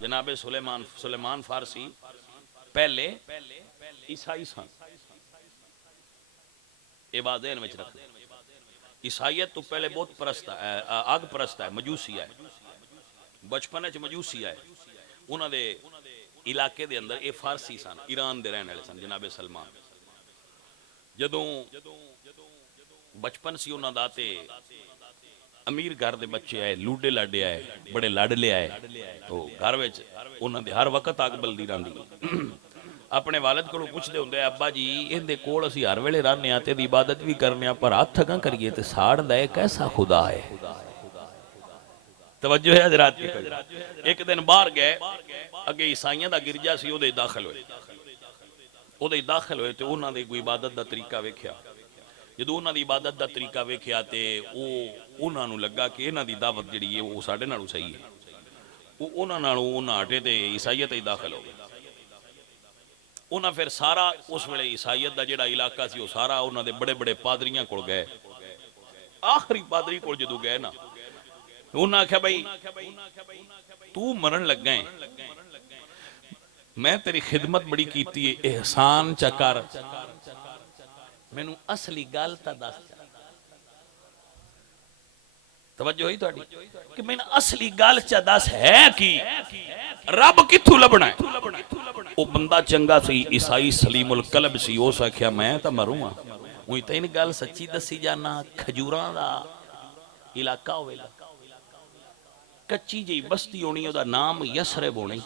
जनाबे सुलेमान फारसी पहले ईसाई सन। ये बात ध्यान में रख। ईसाइयत तो पहले बहुत परस्त है, अग परस्त है, मजूसी है। बचपन च मजूसी है। उन्होंने इलाके दे अंदर ये फारसी सन, ईरान दे रहने वाले सन। जनाबे सलमान जदों बचपन सी उन्हों दा ते अमीर घर दे बच्चे आए, लूडे लाडे आए, बड़े लाडले आए, तो घर में उन्होंने हर वक्त अग बलदी रही। अपने वालिद को पुछते होंगे, अब्बा जी इहदे कोल असीं हर वेले रहने आ ते इहदी इबादत भी करने आ, पर हथ अगां करिए ते साड़दा है कैसा खुदा है। तवज्जो है हजरात। एक दिन बाहर गए, अगे ईसाइयां दा गिरजा सी, ओदे दाखिल होए। ओदे दाखिल होए ते उन्हां दी कोई इबादत दा तरीका वेख्या। जदों उन्हां दी इबादत दा तरीका वेख्या ते उन्हां नूं लगा कि इन्हां दी दावत जिहड़ी है वो साडे नालों सही है। उन्हां नालों उन्हां हटे ते ईसाइयत ही दाखिल हो गए। उन्हां फिर सारा उस वेले ईसाइयत दा जिहड़ा इलाका सी वो सारा उन्हां दे बड़े बड़े पादरियां कोल गए। आखिरी पादरी कोल जदों गए ना, उन्हां आख्या भाई तू मरण लगा है, मैं तेरी खिदमत बड़ी कीती है, एहसान चकर, मैनू असली गल तां दस। तवज्जो होई तुहाडी कि मैनू असली गल च दस है कि रब कित्थों लभना है। वो बंदा चंगा सी, ईसाई सलीमुल कलब सी। उस आख्या मैं तां मरूंगा, उई तां इन गल सच्ची दसी जाना। खजूरां दा इलाका होवेगा, कच्ची जी बस्ती होनी, ओदा नाम यसरब होनी।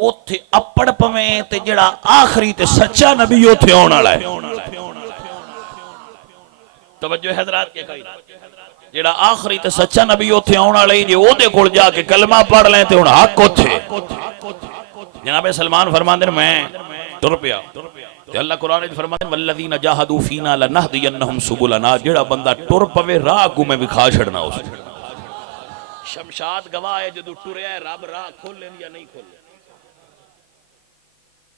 उथे अपड़ पवे ते जेड़ा आखिरी ते सच्चा नबी उथे आने वाला है। तवज्जो हज़रात के कई जेड़ा आखिरी ते सच्चा नबी उथे आने वाला ही, जे ओदे कोल जाके कलमा पढ़ लें ते हुण हक उथे। जनाबे सलमान फरमांदे ने मैं तुर पिया ते अल्लाह कुरान विच फरमांदे वल्लज़ीना जाहदू फीना लनहदियन्नहुम सुबुलना। जेड़ा बंदा टुर पवे राह को मैं विखा छड़ना उस। शमशाद गवाह है जदों टुरया रब राह खोले या नहीं खोले।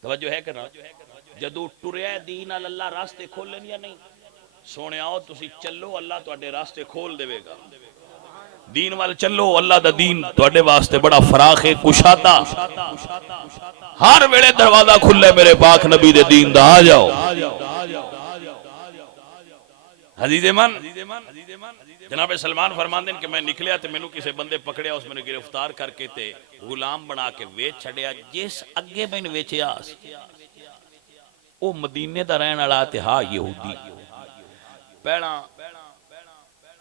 तवज्जो है कि ना, जदों टुरया दीन नाल अल्लाह रास्ते खोलन या नहीं। सोने आओ तुसी चलो, अल्लाह तुहाडे रास्ते खोल देवेगा। दीन वाल चलो, अल्लाह दा दीन तुहाडे वास्ते बड़ा फराख है, कुशादा, हर वेले दरवाजा खुले मेरे पाक नबी दे दीन दा। आ जाओ हजीजे मन। जनाबे सलमान फरमांदे कि मैं निकलिया ते मैनू किसी बंदे पकड़िया, उस मैंने गिरफ्तार करके ते गुलाम बना के वेच छड़िया। जिस अगे मैंने वेचिया वो मदीने दा रहने वाला ते हा यहूदी। पहला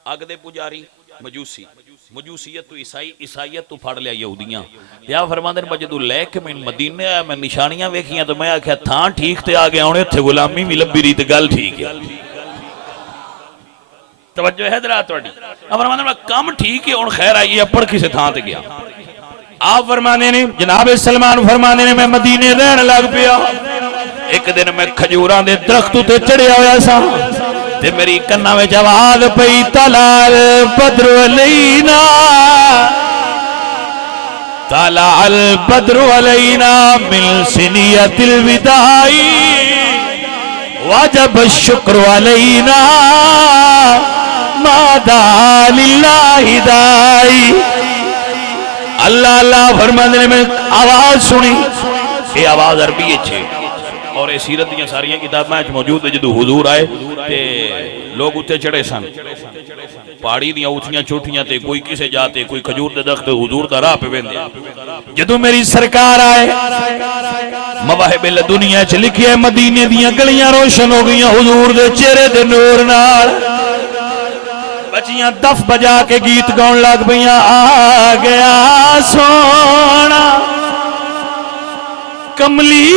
अग दे पुजारी मजूसी, मजूसीयत तो ईसाई, ईसाईयत तो फड़ लिया यहूदियां। या फरमांदे ने जदों लैके मैं मदीने आया, मैं निशानियां वेखियां तो मैं आख्या थां ठीक ते आ गया, हुण इत्थे गुलामी भी लब्भी रही ते गल ठीक है। तवज्जो है हज़रात तुहाडी। फरमांदे ने काम ठीक है, हुण खैर आई अपड़ किसे थां ते गया। आप फरमाने ने जनाब सलमान फरमाने ने मैं मदीने रहन लग पिया। एक दिन मैं खजूरां दे दरख्त उते चढ़िया होया सा ते मेरी कन्ना विच आवाज पई तलाल बद्रु अलैना, तलाल बद्रु अलैना मिन सिनियतिल विदाई वाजब शुक्र अलैना मादा लिल्लाहि दाई। अल्लाह अल्लाह फरमांदे ने मैं आवाज सुनी। ये आवाज अरबी है और ये सीरत दी सारियां किताबां मौजूद है। जदों हुजूर आए ते लोग उत्ते चढ़े सन, पहाड़ी दी ऊंचियां चोटियां ते कोई किसे जाते, कोई खजूर दे दरख्त हुजूर दा राह पे वेंदे। जदों मेरी सरकार आए, मवाहिबुल दुनिया च लिखिया मदीने दियां गलियां रोशन हो गईयां हुजूर दे चेहरे दे नूर नाल। बच्चियां दफ बजा के गीत गाउन लग पईयां, आ गया सोना कमली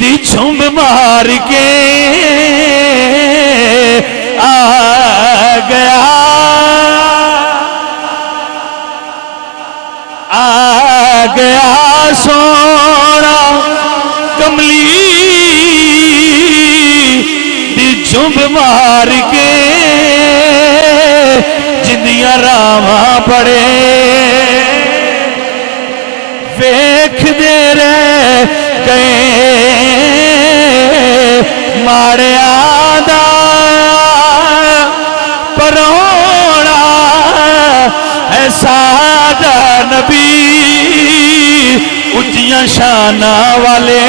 दी झुंब मार के आ गया, आ गया सोना कमली दी झुंब मार के जिंदियां रावां पड़े वेख दे रह गए माड़िया दा परोना साडा नबी उच्चियां शाना वाले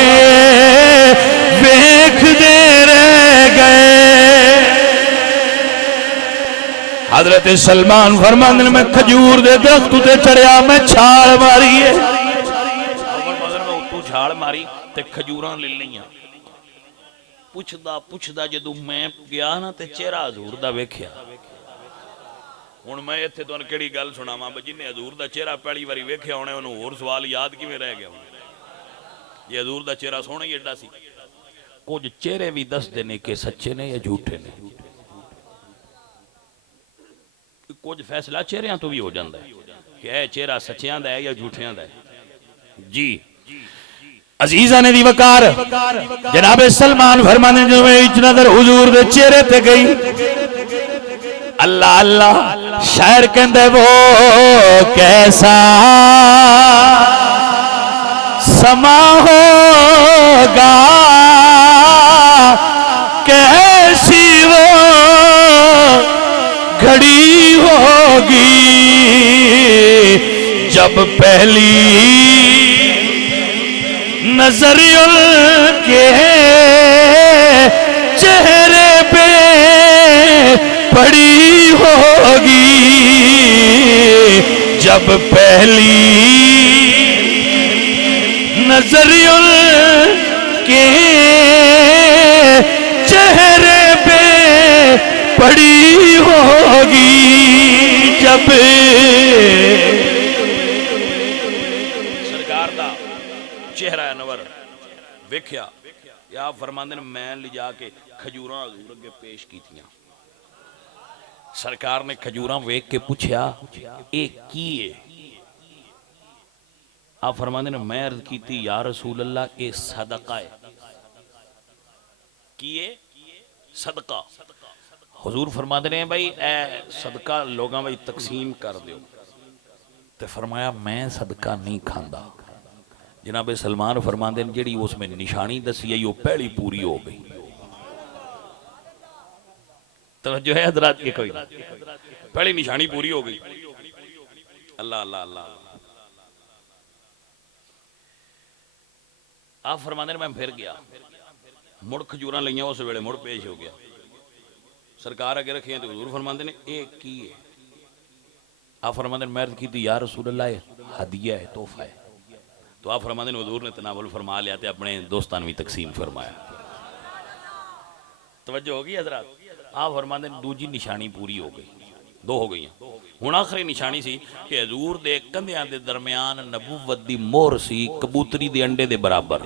वेखदे रह गए। हजरत सलमान फरमांदे मैं खजूर दे दरख्त ते चढ़िया, मैं छाल मारी है, तू छाल मारी ते खजूरां ले लईयां। पुछदा पुछदा जदों मैं गया ना ते चेहरा हजूर दा वेखिया। हुण मैं इत्थे तुहानूं किहड़ी गल सुणावां, जिन्हें हजूर दा चेहरा पहली वारी वेखिया होणे उहनूं होर सवाल याद किवें रह गया होणे? जे हजूर दा चेहरा सोहना ही एडा सी। कुछ चेहरे भी दसदे ने कि सच्चे ने या झूठे ने, कुछ फैसला चेहरिਆਂ तो भी हो जाता है कि यह चेहरा सच्चियां दा है या झूठियां दा है। जी अजीजा ने दी वकार जनाब सलमान फरमाने जो नजर हुजूर दे चेहरे ते गई, अल्लाह अल्लाह शायर कहंदे वो कैसा समा होगा, कैसी वो घड़ी होगी जब पहली नजर उनके चेहरे पे पड़ी होगी, जब पहली नजर उनके चेहरे पे पड़ी होगी, जब सरकार दा चेहरा अनवर वेख्या। या फरमांदे ने मैं लिजा के खजूरां हजूर अगे पेश कीतियां। सरकार ने खजूरां वेख के पूछया ए की है? आप फरमांदे ने मैं अर्ज कीती या रसूल अल्लाह ए सदका है। की है? सदका। हुजूर फरमाते ने भाई ए सदका लोगों में तकसीम कर दो। तो फरमाया मैं सदका नहीं खांदा। जनाब सलमान फरमाते हैं जी उसमें निशानी दसी आई वो पहली पूरी हो गई। तो जो है हजरात के कोई पहली निशानी पूरी हो गई। अल्लाह अल्लाह अल्लाह। आप फरमाते मैं फिर गया, मुड़ खजूर लिया, उस वेले मुड़ पेश हो गया। सरकार अगे रखिया तो हजूर फरमाते ने ये की है? आप फरमाते मैं अर्ज की या रसूल अल्लाह हदिया है, तोहफा है। तो आप फरमाते हजूर ने तनावुल फरमा लिया तो अपने दोस्तान भी तकसीम फरमाया। तवज्जो होगी हजरात। आप फरमाते दूजी निशानी पूरी हो गई, दो हो गई। हुण आखिरी निशानी सी कि हजूर दे कंधियां दे दरमियान नबूवत दी मोहर सी कबूतरी दे अंडे दे बराबर,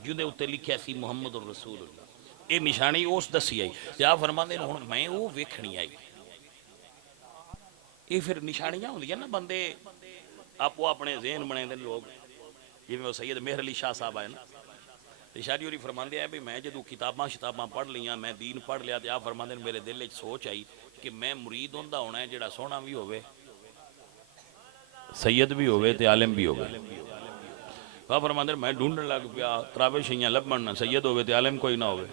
जिहदे उत्ते लिखिया सी मुहम्मद रसूलुल्लाह। ये निशानी उस दसी आई। ते आप फरमाते हुण मैं वो वेखणी आई। ये फिर निशानियां होंदियां ना, बंदे आपो अपने ज़हन बने दे लोग, जिवें वो सैयद मेहर अली शाह साहब आए ना, तो शाह जी होरी फरमाते हैं भी मैं जो किताबां शिताबां पढ़ लियां, मैं दीन पढ़ लिया, तो आप फरमाते हैं मेरे दिल सोच आई कि मैं मुरीद उनदा होना है जिहड़ा सोहना भी होवे, सैयद भी होवे ते आलिम भी होवे। आप फरमाते मैं ढूंढन लग पिया, तरावे छइयां लभण ना, सैयद होवे ते आलिम कोई ना होवे,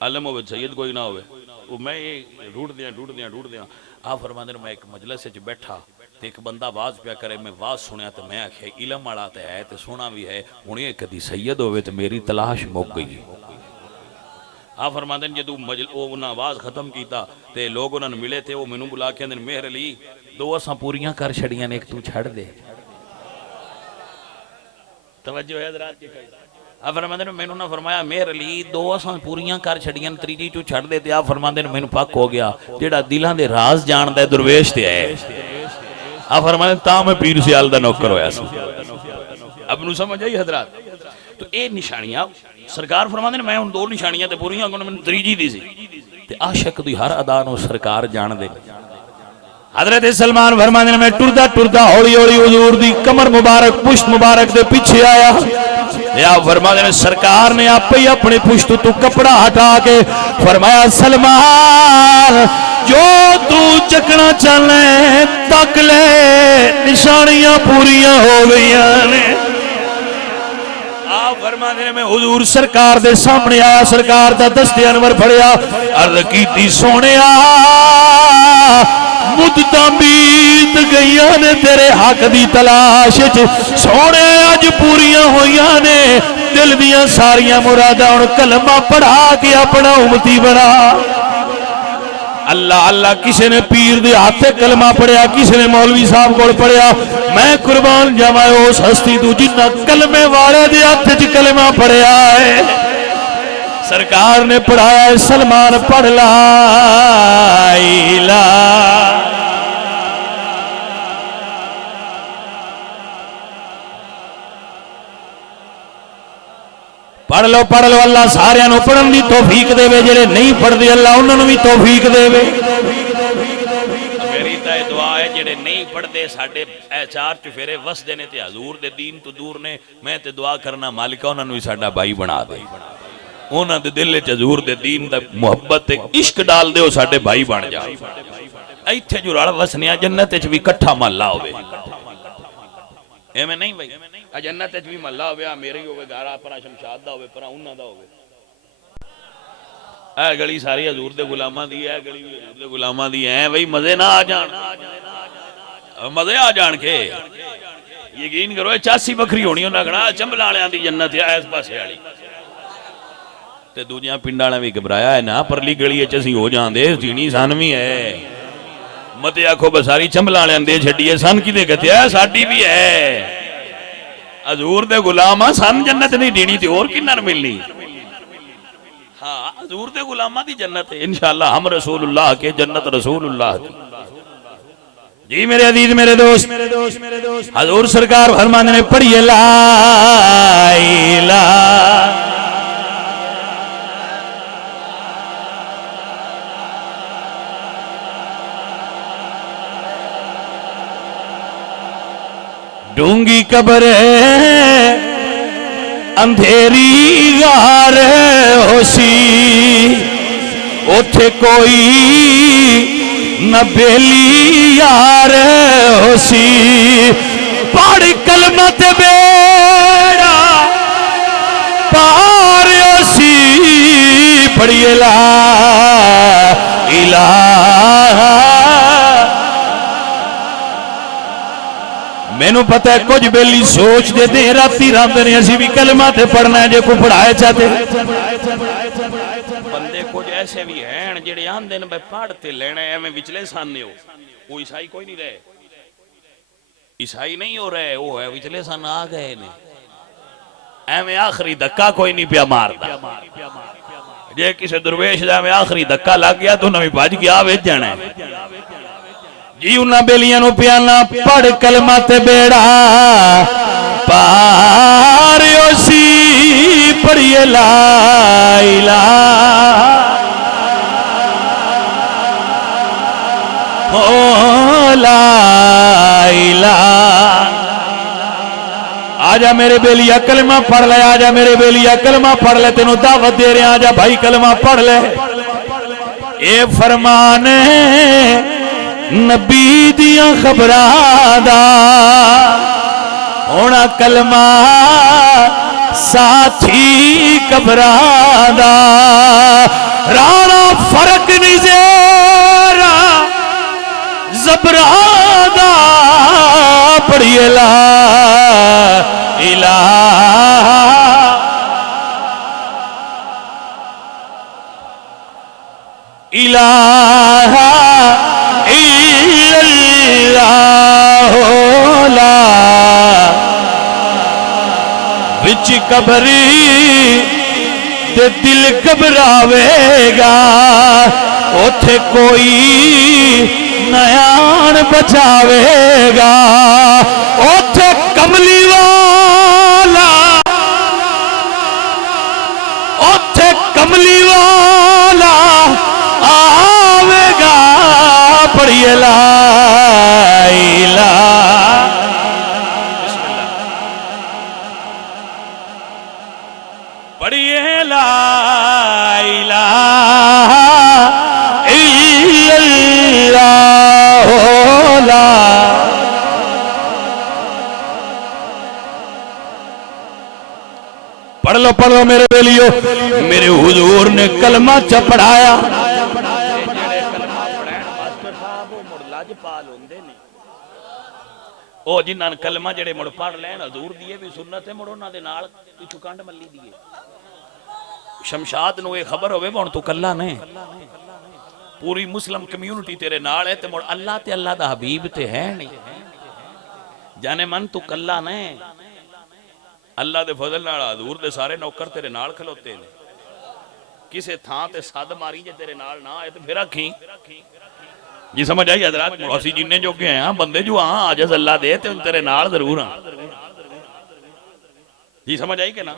आलिम होवे सैयद कोई ना होवे। वो मैं ये ढूंढदियां आप फरमाते मैं एक मजलिस च बैठा तो एक बंदा आवाज पिया करे, मैं आवाज सुनिया तो मैं आख्या इलम वाला तो है तो सोना भी है, हूँ ये कदी सैयद होवे तो मेरी तलाश मुक गई। आप फरमाते जो उन्हें आवाज खत्म किया तो लोग उन्होंने मिले थे, वो मैनू बुला के मेहर अली दो असां पूरियां कर छड़ियां ने, एक तू छड़ दे। तवज्जो है हज़रात जी। आप फरमाते मैनू ना फरमाया मेहर अली दो असां पूरियां कर छड़ियां, तीजी तू छड़ दे। आप फरमाते मैनू पक हो गया जेड़ा दिलां दे राज जानदा है दुरवेश ते है। आप फरमाते ता मैं पीर सियाल दा नौकर होया सी। अब नू समझ आई हजरात। तो ये निशानियां सरकार फरमाते मैं हुण दो निशानियां ते पूरियां होण, मैनूं तीजी दी सी ते आशिक दी हर अदा नूं सरकार जान दे। हजरत सलमान फरमाते मैं टुरदा टुरदा हौली हौली हुजूर दी कमर मुबारक पुश्त मुबारक दे पीछे आया। या फरमाते ने सरकार ने आपे ही अपनी पुश्त तू कपड़ा हटा के फरमाया सलमान जो तू चकना चाहे तक ले, निशानियां पूरियां हो गई ने। आप फरमाते ने मैं हुजूर सरकार दे सामने आया, सरकार दा दस्ते अनवर फड़िया, अर्ज कीती सोनिया मुद्दतां बीत गईयां ने तेरे हक दी तलाश च सोने अज पूरियां होईयां ने दिल दियां सारियां मुरादां हुण कलमा पढ़ा के अपना उम्मती बना। अल्लाह अल्लाह किसी ने पीर दे हाथे कलमा पढ़िया किसी ने मौलवी साहब को पढ़िया मैं कुर्बान जावा उस हस्ती तू जिन्ना कलमे वाले दे हाथ च कलमा पढ़िया है। सरकार ने पढ़ाया है सलमान पढ़ ला पढ़ लो अल्लाह सारियां नूं पढ़न दी तौफीक देवे जेड़े नहीं पढ़दे अल्लाह उन्हां भी तौफीक देवे। मेरी तो दुआ है जेड़े नहीं पढ़दे साडे चार चुफेरे वसदे ने ते हजूर दे दीन तो दूर ने मैं ते दुआ करना मालिका उन्हां नूं भी साडा भाई बना दे उन्हां दे दिल च हजूर दे दीन दा मुहब्बत ते इश्क डाल दे ओ साडे भाई बन जा। इत्थे जो रल वसनिया जन्नत च भी इकट्ठा महल्ला होवे एवें नहीं भाई जन्नत च भी महल्ला होवे मेरे ही होवे घर पर शमशाद दा होवे पर उन्हां दा होवे ए गली सारी हजूर दे गुलामां दी है गली भी हजूर दे गुलामां दी है भाई मजे ना आ जान मजे आ जान के यकीन करो 84 बखरी होनी उन्हां कहा चंबल वालियां दी जन्नत है इस पासे वाली ते दूजियां पिंडां वाले भी घबराया है ना परली गली च असीं हो जांदे जीनी सन भी है मते आखो बसारी चंबल वालियां दे छड्डीए सन किते गतिया साडी भी है हजूर दे गुलाम सन जन्नत नहीं देनी ते और किन्ना मिलनी। हाँ हजूर दे गुलामा दी जन्नत है इंशाअल्लाह हम रसूलुल्लाह के जन्नत रसूलुल्लाह की। जी मेरे अजीज मेरे दोस्त हजूर सरकार फरमाते ने पढ़िए ला इलाहा डूंगी कब्र अंधेरी गार होसी उथे कोई न बेली यार होसी पढ़ कलमा ते बेड़ा पार होसी पढ़िए ला इलाहा। मैनू पता है कुछ बेली सोच देते राती रांदे ने असी भी कलमा ते पढ़ना है जे को पढ़ाए चाहते बंदे कुछ ऐसे भी हैं जेड़े आंदे ने पढ़ते लेना है एवं विचले सामने हो वो ईसाई कोई नहीं रहे ईसाई नहीं हो रहे वो है विचले सन आ गए ने एवं आखिरी धक्का कोई नहीं पिया मारता जे किसी दुर्वेश दा आखिरी धक्का लग गया तो नवी भज गया वेच जाना है जी उन्हां बेलियां नूं प्याना पढ़ कलमा ते बेड़ा पार होसी पढ़िए ला इलाहा ओ ला इलाहा। आजा मेरे बेलिया कलमा पढ़ ले आजा मेरे बेलिया कलमा पढ़ ले तेनों दावत दे रहे आजा भाई कलमा पढ़ ले। ए फरमान नबी दियां खबरां दा होना कलमा साथी कबरां दा राणा फर्क नहीं जेरा जबरां दा पढ़िए ला इलाहा इलाहा विच कबरी ते दिल घबरावेगा उथे कोई नयान बचावेगा उथे कमली वाला उथे कमली वाला आवेगा पढ़िए ला इलाहा। पढ़िए ला इलाहा इल्लल्लाह ला। पढ़ लो मेरे बेलियो मेरे हुजूर ने कलमा च पढ़ाया ਉਹ ਜਿਨ੍ਹਾਂ ਨੇ ਕਲਮਾ ਜਿਹੜੇ ਮੁੜ ਪੜ ਲੈਣ ਹਜ਼ੂਰ ਦੀ ਇਹ ਵੀ ਸੁਨਨਤ ਹੈ, ਮੁੜ ਉਹਨਾਂ ਦੇ ਨਾਲ ਪਿੱਛੋਂ ਕੰਡ ਮੱਲੀ ਦੀ ਹੈ। शमशाद ਨੂੰ ਇਹ ਖਬਰ ਹੋਵੇ ਹੁਣ ਤੂੰ ਕੱਲਾ ਨਹੀਂ, पूरी मुस्लिम कम्यूनिटी तेरे नाल है, ते मुड़ अल्लाह ते अल्लाह दा हबीब ते है नहीं। जाने मन तू कल्ला नहीं, अल्लाह दे फजल नाल हजूर दे सारे नौकर तेरे नाल खलोते ने। किसे थां ते सद मारी जे तेरे नाल ना आए तो फिर आखी जी। समझ आई हजरात? असीं जिन्ने जोगे हैं बंदे जो हाँ आजज अल्लाह दे ते तेरे नाल जरूर हाँ जी। समझ आई कि ना?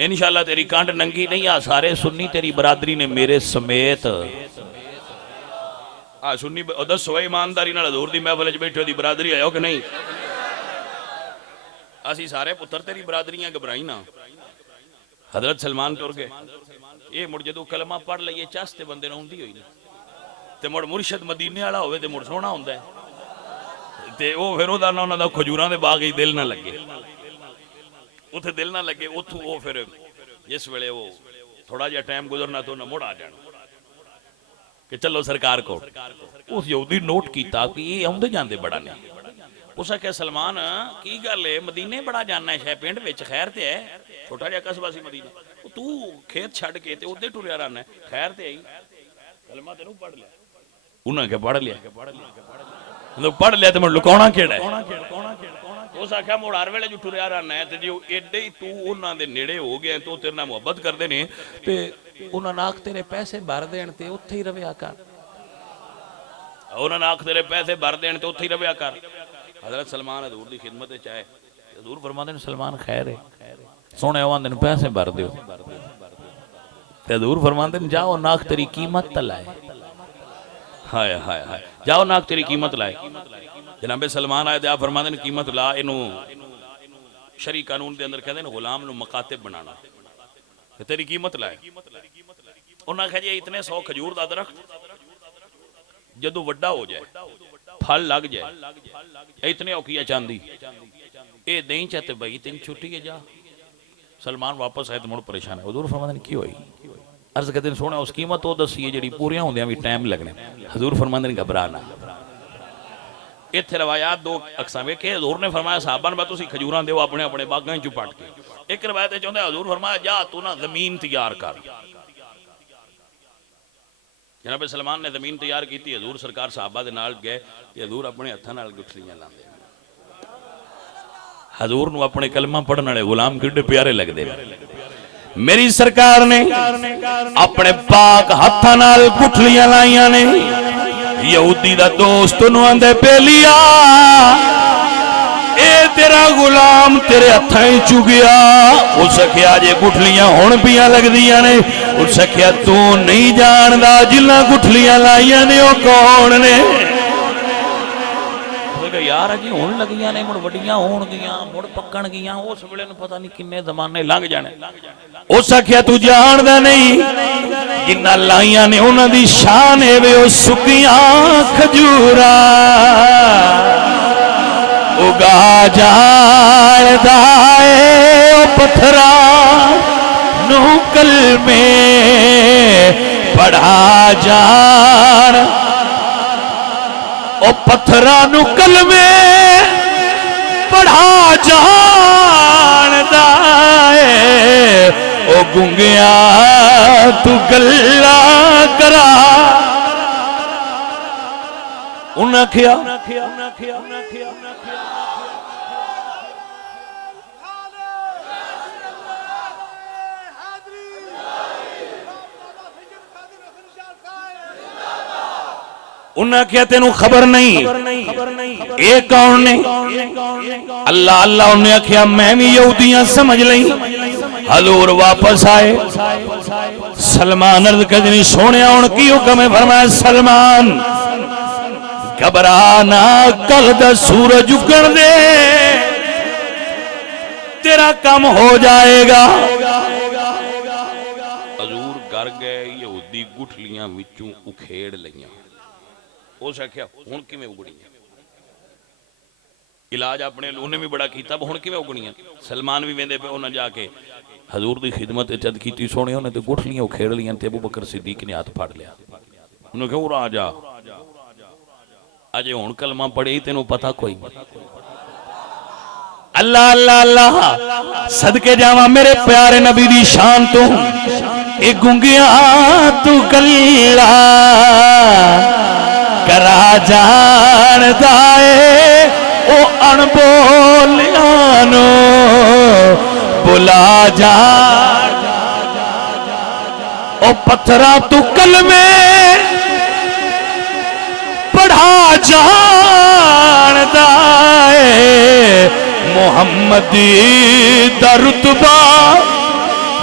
इंशाअल्लाह तेरी कांड नंगी नहीं, आ सारे सुन्नी तेरी बरादरी ने मेरे समेत आ सुन्नी। दसो ईमानदारी नाल हजूर दी महफिल च बैठे दी बरादरी आयो कि नहीं? असी सारे पुत्र तेरी बरादरियां घबराई ना। हजरत सलमान तुर गए, ये मुड़ जदों कलमा पढ़ लईए चस ते बंदे नूं हुंदी होई नहीं, ते मुड़ मुर्शद मदीने वाला होवे ते मुड़ सोहना हुंदा है, ते ओ फिर ओहदा ना उन्हां दा खजूरां दे बाग च दिल ना लगे, उत्थे दिल ना लगे। उत्थों वो फिर जिस वेले वो थोड़ा जिहा टाइम गुजरना तो उन्हें मुड़ आ जाना कि चलो सरकार को। उस यहूदी नोट किया कि ये आउंदे जांदे बड़ा नहीं। उस आख्या सलमान की गल है, मदीने बड़ा जाना है, शायद पिंड विच खैर ते है, छोटा जिहा कस्बा सी मदीना, तू खेत छड़ के ते उधर टुरिया रहना है, खैर ते आई कलमा तेनू पढ़ लिया। उन्हें क्या पढ़ लिया? पढ़ लिया तो मैं लुकाउणा केड़ा है? उस आख्या मुड़ हर वेले जो टुरिया रहना है, जो एडे ही तू उन्हां दे नेड़े हो गया, तो तेरे नाल मुहब्बत करदे ने, ते उन्हां नाल तेरे पैसे भर देण ते उत्थे ही रविया कर, उन्हां नाल तेरे पैसे भर देण ते उत्थे ही रविया कर। हजरत सलमान हजूर दी खिदमत विच आए, हजूर फरमांदे ने सलमान खैर है, सोहणे आंदे ने पैसे भर दिओ, ते हजूर फरमांदे ने जाओ नाक तेरी कीमत लाए। हाय हाय हाय, जाओ नाक तेरी कीमत लाए। जनाबे सलमान आए आप फरमाते हैं कीमत ला, इनू शरी कानून के अंदर कहते हैं गुलाम नू मकातिब बनाना, तेरी कीमत लाए। उन्हें आख्या जी इतने 100 खजूर का दरख्त जदों वड्डा हो जाए, फल लग जाए, इतने औखिया चांदी ये नहीं चाहते भाई तेन छुट्टी है जा। सलमान वापस आए तो मुड़ परेशान है। हजूर फरमाते हैं की होई? अर्ज कहते सोने उस कीमत वो दसी है जी पूरियां होंदियां भी टाइम लगने। हजूर फरमाते हैं घबरा ना। इत्थे रवायात दो अक्सां वेखे। हजूर ने फरमाया साहबान बा तुसीं खजूरां दिओ अपने अपने बागां चों पट के। एक रवायत चाहुंदा हजूर फरमाया जा तू ना जमीन तैयार कर। जनाब सलमान ने जमीन तैयार की, हजूर सरकार साहबा दे नाल गए, हजूर अपने हत्थां नाल गुठलियां लांदे। हजूर नूं अपने कलमा पढ़न वाले गुलाम किड्डे प्यारे लगदे। मेरी सरकार ने अपने पाक हत्थां नाल गुठलियां लाइयां ने। यहूदी दा दोस्त नूं आंदे बेलिया ए तेरा गुलाम तेरे हत्थां ही चुगिया। उस आख्या जे गुठलियां हुण पियां लगदियां ने। उस आख्या तू नहीं जानदा जिन्हां गुठलियां लाइयां ने ओ कौन ने? यार अजी हुण लगियां ने, मुड़ वड्डियां होणगियां, मुड़ पक्कण गियां, उस वेले नूं पता नहीं किन्ने जमाने लंघ जाने। उस आख्या तू जानदा नहीं जिन्हां लाइयां ने उन्हां दी शान है वे ओ सुकियां खजूरां उगा जाणदा ए ओ पत्थरां नूं कलमे पढ़ा जाण ओ पत्थरां नूं कलमे पढ़ा जाणदा ए ओ गुंगिया तू गल्ला करा। उन्हें आख्या उन्हें क्या तेनू खबर नहीं ये कौन ने? अल्लाह अल्लाह। उन्हें आख्या मैं भी यहूदियां समझ ली। हजूर वापस आए। सलमान अर्ज कदनी सोने हुण की हुक्म है? फरमाया सलमान घबरा ना, कल दा सूरज उगण दे तेरा काम हो जाएगा। हजूर घर गए, यहूदी गुठलियां विचों उखेड़ लईयां। उस आख्या हुण किवें उगड़ियां? इलाज अपने उन्हें भी बड़ा किया, हुण किवें उगड़ियां? सलमान भी वेंदे पे उन्हें जाके हजूर की खिदमत जद की सोने उन्हें तो गुठलियां उखेड़ लियां ते अबू बकर सिद्दीक ने हाथ फड़ लिया। उन्हें कहा आ जा अजे हुण कलमा पढ़े तेनों पता कोई अल्लाह अल्लाह अल्लाह सदके जावा मेरे प्यारे नबी दी शान तो ए गुंगिया तू कल्ला करा जानदा ए ओ अणबोलिया नो बुला जा ओ पत्थरा तू कलमे पढ़ा जानदा ए मुहम्मदी दा रुतबा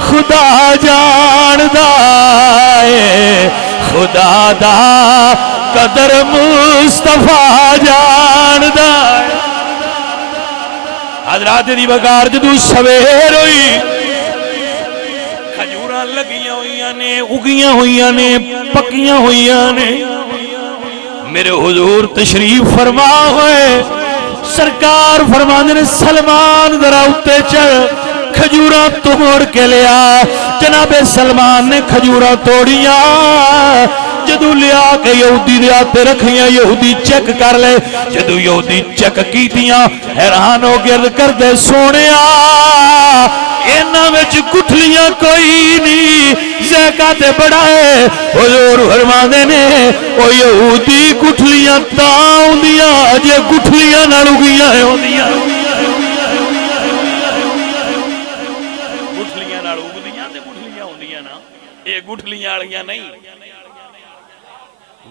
खुदा जानदा है खुदा दा कदर मुस्तफा जानदा है। हजरात दी बकार जदू सवेर हुई खजूरां लगियां हुई ने उगियां हुई ने पक्कियां हुई ने मेरे हुजूर तशरीफ फरमा हुए सरकार फरमांदे ने सलमान जरा उत्ते चढ़ खजूरा तोड़ के लिया। जनाबे सलमान ने खजूरा तोड़िया जदू लिया के यहूदी दे हाथ रखियां यहूदी चेक कर ले जदू यहूदी चेक कीतियां हैरान हो गिरद करदे सोनिया इन्हां विच गुठलियां कोई नहीं ज़ायका ते बड़ा है। हुजूर फरमांदे ने ओ यहूदी गुठलियां तां आउंदियां जे गुठलियां नाल उगियां होंदियां गुठलियां नाल उगदियां ते गुठलियां होंदियां ना ये गुठलियां वालियां नहीं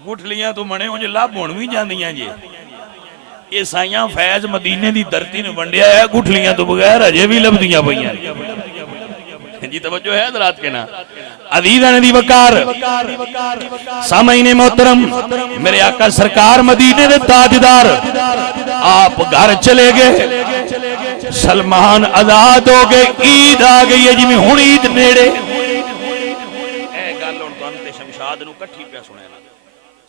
गुठलियां तो मने उंज लाभ होण भी जांदियां जे ये साइयां फैज मदीने दी धरती ने वंडिया है गुठलियां तो बगैर अजे भी लभदियां पईयां जी तवज्जो है हज़रात के ना अज़ीज़ान दी वकार सामईने मोहतरम मेरे आका सरकार मदीने दे ताजदार आप घर चले गए सलमान आजाद हो गए ईद आ गई है जिवें हुण ईद नेड़े ए गल हुण तुहानू ते शमशाद नू इकट्ठी पिया सुणैना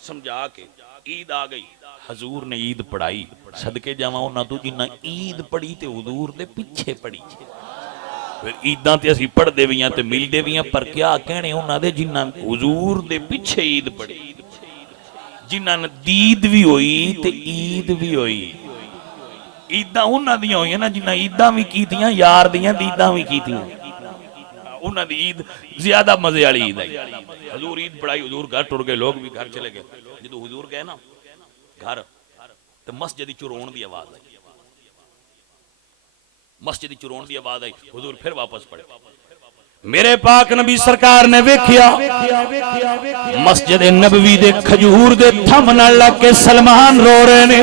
समझा के ईद आ गई हजूर ने ईद पढ़ाई सदके जावां उन्हां तों जिन्ना ईद पढ़ी ते हुजूर दे पीछे पढ़ी फिर ईदां ते असीं पढ़दे भी हां ते मिलदे भी हां पर क्या कहने उन्हां दे जिन्ना हुजूर दे पीछे ईद पढ़ी जिन्हां ने दीद भी होई ते ईद भी होई ईदां उन्हां दियां होईयां ना जिन्हां ईदां भी कीतियां यार दियां दीदां भी कीतियां उन्हां दी ईद ज्यादा मजे वाली ईद आई। हुजूर ईद पढ़ाई हुजूर घर टुर गए लोग भी घर चले गए जदों हुजूर गए ना घर ते मस्जिद च रोण दी आवाज आई मस्जिद च रोण दी आवाज आई हुजूर फिर वापस पड़े मेरे पाक नबी सरकार ने वेखिया मस्जिद नबवी दे खजूर दे थम नाल ला के सलमान रो रहे ने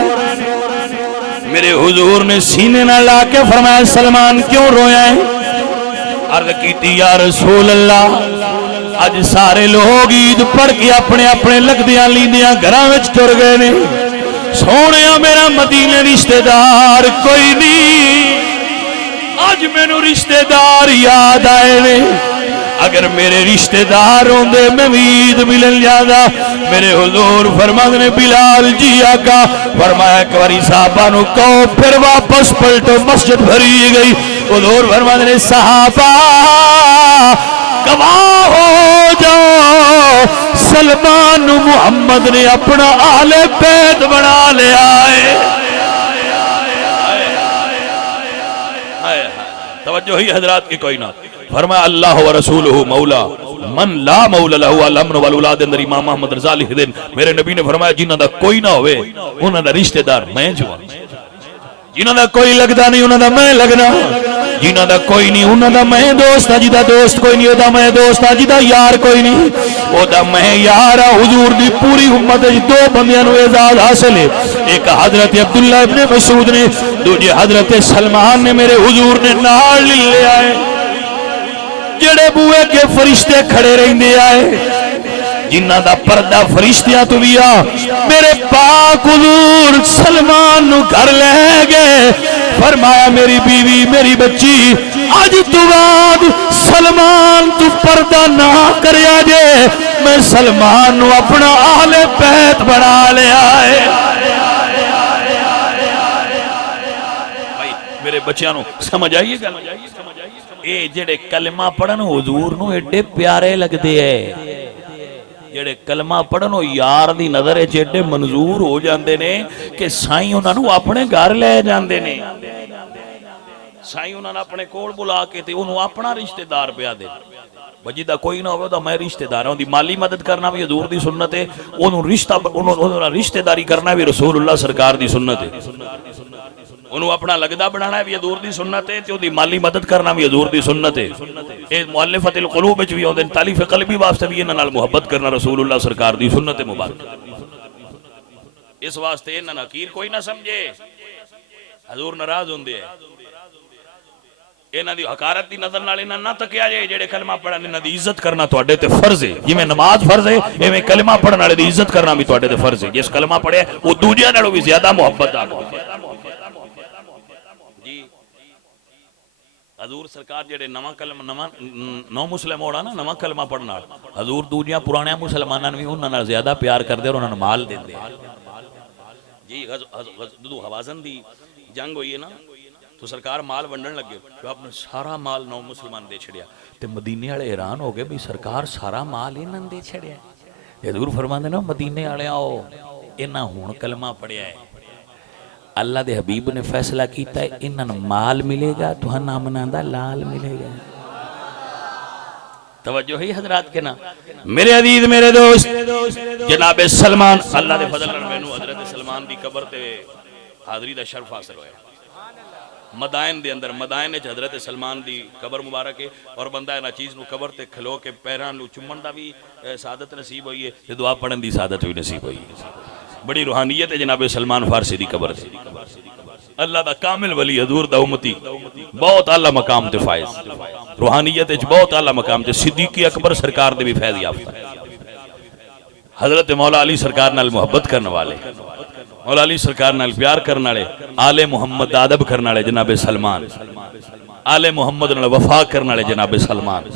मेरे हुजूर ने सीने नाल ला के फरमाया सलमान क्यों रोया है अर्ज कीती या रसूल अल्लाह अज सारे लोग ईद पढ़ के अपने अपने लगदियां लींदियां घरां विच टुर गए ने सोहणिया मेरा मदीने रिश्तेदार कोई नहीं आज मैनू रिश्तेदार याद आए ने अगर मेरे रिश्तेदार होंदे मैं ईद मिलन जादा। मेरे हुजूर फरमाते ने बिलाल जी आका फरमाया एक बारी साहबा नू कहो फिर वापस पलटो मस्जिद भरी गई। हुजूर फरमाते ने सहाबा गवाह हो जाओ सलमान नू मुहम्मद ने अपना आले बैत बना लिया है। तवज्जो ही हजरात की कोई ना फरमाया अल्लाह व रसूलुहु मौला मन ला मौला लहु अल अमन वल औलाद अंदर इमाम अहमद रज़ा अलैहि मेरे नबी ने फरमाया जिन्हां दा कोई ना होवे उन्हां दा रिश्तेदार मैं जुआ जिन्हां दा कोई लगदा नहीं उन्हां दा मैं लगना जिन्हां दा कोई नहीं उन्हां दा मैं दोस्त आ जिदा दोस्त कोई नहीं ओदा मैं दोस्त आ जिदा यार कोई नहीं ओदा मैं यार आ। हुजूर दी पूरी उम्मत विच दो बंदियां नूं एजाज हासिल है एक हजरत अब्दुल्ला इब्ने मसूद ने दूजे हजरत सलमान ने मेरे हुजूर ने नाल लिया है जेड़े बूए के फरिश्ते खड़े रहिंदे आए जिन्हां दा पर्दा फरिश्तियां तो भी आ मेरे पाक हुजूर सलमान नू घर ले गए फरमाया मेरी बीवी मेरी बच्ची अज तू बाद सलमान तू पर्दा ना करया जे मैं सलमान नू अपना आहले बैत बना लिया है। भाई मेरे बच्चों नू समझ आइए गल ए जेड़े कलमा पढ़न हुजूर नू एडे प्यारे लगदे है जेड़े कलमा पढ़न यार दी नजर च एडे मंजूर हो जाते ने कि साईं उन्हां नू अपने घर ले जाते ने ਸਾਈਂ ਉਹਨਾਂ ਨੇ ਆਪਣੇ ਕੋਲ ਬੁਲਾ ਕੇ ਤੇ ਉਹਨੂੰ ਆਪਣਾ ਰਿਸ਼ਤੇਦਾਰ ਪਿਆ ਦੇ ਜਿਹਦਾ ਕੋਈ ਨਾ ਹੋਵੇ ਉਹਦਾ ਮੈਂ ਰਿਸ਼ਤੇਦਾਰ ਹਾਂ ਉਹਦੀ ਮਾਲੀ ਮਦਦ ਕਰਨਾ ਵੀ ਹਜ਼ੂਰ ਦੀ ਸੁਨਨਤ ਹੈ ਉਹਨੂੰ ਉਹਦੇ ਨਾਲ ਰਿਸ਼ਤੇਦਾਰੀ ਕਰਨਾ ਵੀ ਰਸੂਲullah ਸਰਕਾਰ ਦੀ ਸੁਨਨਤ ਹੈ ਉਹਨੂੰ ਆਪਣਾ ਲੱਗਦਾ ਬਣਾਉਣਾ ਵੀ ਹਜ਼ੂਰ ਦੀ ਸੁਨਨਤ ਹੈ ਤੇ ਉਹਦੀ ਮਾਲੀ ਮਦਦ ਕਰਨਾ ਵੀ ਹਜ਼ੂਰ ਦੀ ਸੁਨਨਤ ਹੈ ਇਹ ਮੁਅੱਲਿਫਤੁਲ ਕੁਲੂਬ ਵਿੱਚ ਵੀ ਆਉਂਦੇ ਨੇ ਤਾਲੀਫ ਕਲਬੀ ਵਾਸਤੇ ਵੀ ਇਹਨਾਂ ਨਾਲ ਮੁਹੱਬਤ ਕਰਨਾ ਰਸੂਲullah ਸਰਕਾਰ ਦੀ ਸੁਨਨਤ ਮੁਬਾਰਕ ਇਸ ਵਾਸਤੇ ਇਹਨਾਂ ਨੂੰ ਹਕੀਰ ਕੋਈ ਨਾ ਸਮਝੇ ਹਜ਼ੂਰ ਨਾਰਾਜ਼ ਹੁੰਦੇ ਹੈ ਇਹਨਾਂ ਦੀ ਹਕਾਰਤ ਦੀ ਨਜ਼ਰ ਨਾਲ ਇਹਨਾਂ ਨਾ ਤੱਕਿਆ ਜਾਏ ਜਿਹੜੇ ਕਲਮਾ ਪੜਨ ਇਹਨਾਂ ਦੀ ਇੱਜ਼ਤ ਕਰਨਾ ਤੁਹਾਡੇ ਤੇ ਫਰਜ਼ ਹੈ ਜਿਵੇਂ ਨਮਾਜ਼ ਫਰਜ਼ ਹੈ ਐਵੇਂ ਕਲਮਾ ਪੜਨ ਵਾਲੇ ਦੀ ਇੱਜ਼ਤ ਕਰਨਾ ਵੀ ਤੁਹਾਡੇ ਤੇ ਫਰਜ਼ ਹੈ ਜਿਸ ਕਲਮਾ ਪੜਿਆ ਉਹ ਦੂਜਿਆਂ ਨਾਲੋਂ ਵੀ ਜ਼ਿਆਦਾ ਮੁਹੱਬਤ ਆ ਜੀ ਹਜ਼ੂਰ ਸਰਕਾਰ ਜਿਹੜੇ ਨਵਾਂ ਕਲਮਾ ਨੌ ਮੁਸਲਿਮ ਹੋਣਾ ਨਾ ਨਵਾਂ ਕਲਮਾ ਪੜਨ ਨਾਲ ਹਜ਼ੂਰ ਦੂਜਿਆਂ ਪੁਰਾਣਿਆਂ ਮੁਸਲਮਾਨਾਂ ਨੂੰ ਵੀ ਉਹਨਾਂ ਨਾਲ ਜ਼ਿਆਦਾ ਪਿਆਰ ਕਰਦੇ ਔਰ ਉਹਨਾਂ ਨੂੰ ਮਾਲ ਦਿੰਦੇ ਜੀ ਜਦੋਂ ਹਵਾਜ਼ਨ ਦੀ ਜੰਗ ਹੋਈ ਹੈ ਨਾ तो सरकार माल वंडन लगे तो आपने सारा माल नौ मुसलमान दे छड़िया ते मदीने वाले हैरान हो गए भी सरकार सारा माल इन्हां दे छड़िया हजूर फरमांदे ना मदीने वाले आओ इन्हां हुण कलमा पढ़िया है अल्लाह दे हबीब ने फैसला कीता है इन्हां नूं माल मिलेगा तुहां अमना दा लाल मिलेगा तवज्जो है हजरात के ना मेरे अजीज मेरे दोस्त जनाब सलमान अल्लाह दे फजल नाल मैनू हजरत सलमान दी कब्र ते हाज़री दा शर्फ हासिल होया मदायन दे अंदर मदायन च हजरत सलमान दी कबर मुबारक है और बंदा इन्हां चीज़ नूं कबर ते खलो के पैरां नूं चुम्मण दा भी सादत नसीब हुई है ते दुआ पढ़न दी सादत भी नसीब हुई है बड़ी रूहानियत है जनाब सलमान फारसी दी कबर से अल्लाह दा कामिल वली हजूर दा उम्मती बहुत आला मकाम ते फाइज रूहानियत च बहुत आला मकाम ते सिद्दीक़ अकबर सरकार दे भी फैज़ याफ्ता हजरत मौला अली सरकार नाल मुहब्बत करने वाले मौला अली सरकार नाल प्यार करने वाले आले मुहम्मद दा अदब करने वाले जनाब सलमान आले मुहम्मद नाल वफा करने वाले जनाब सलमान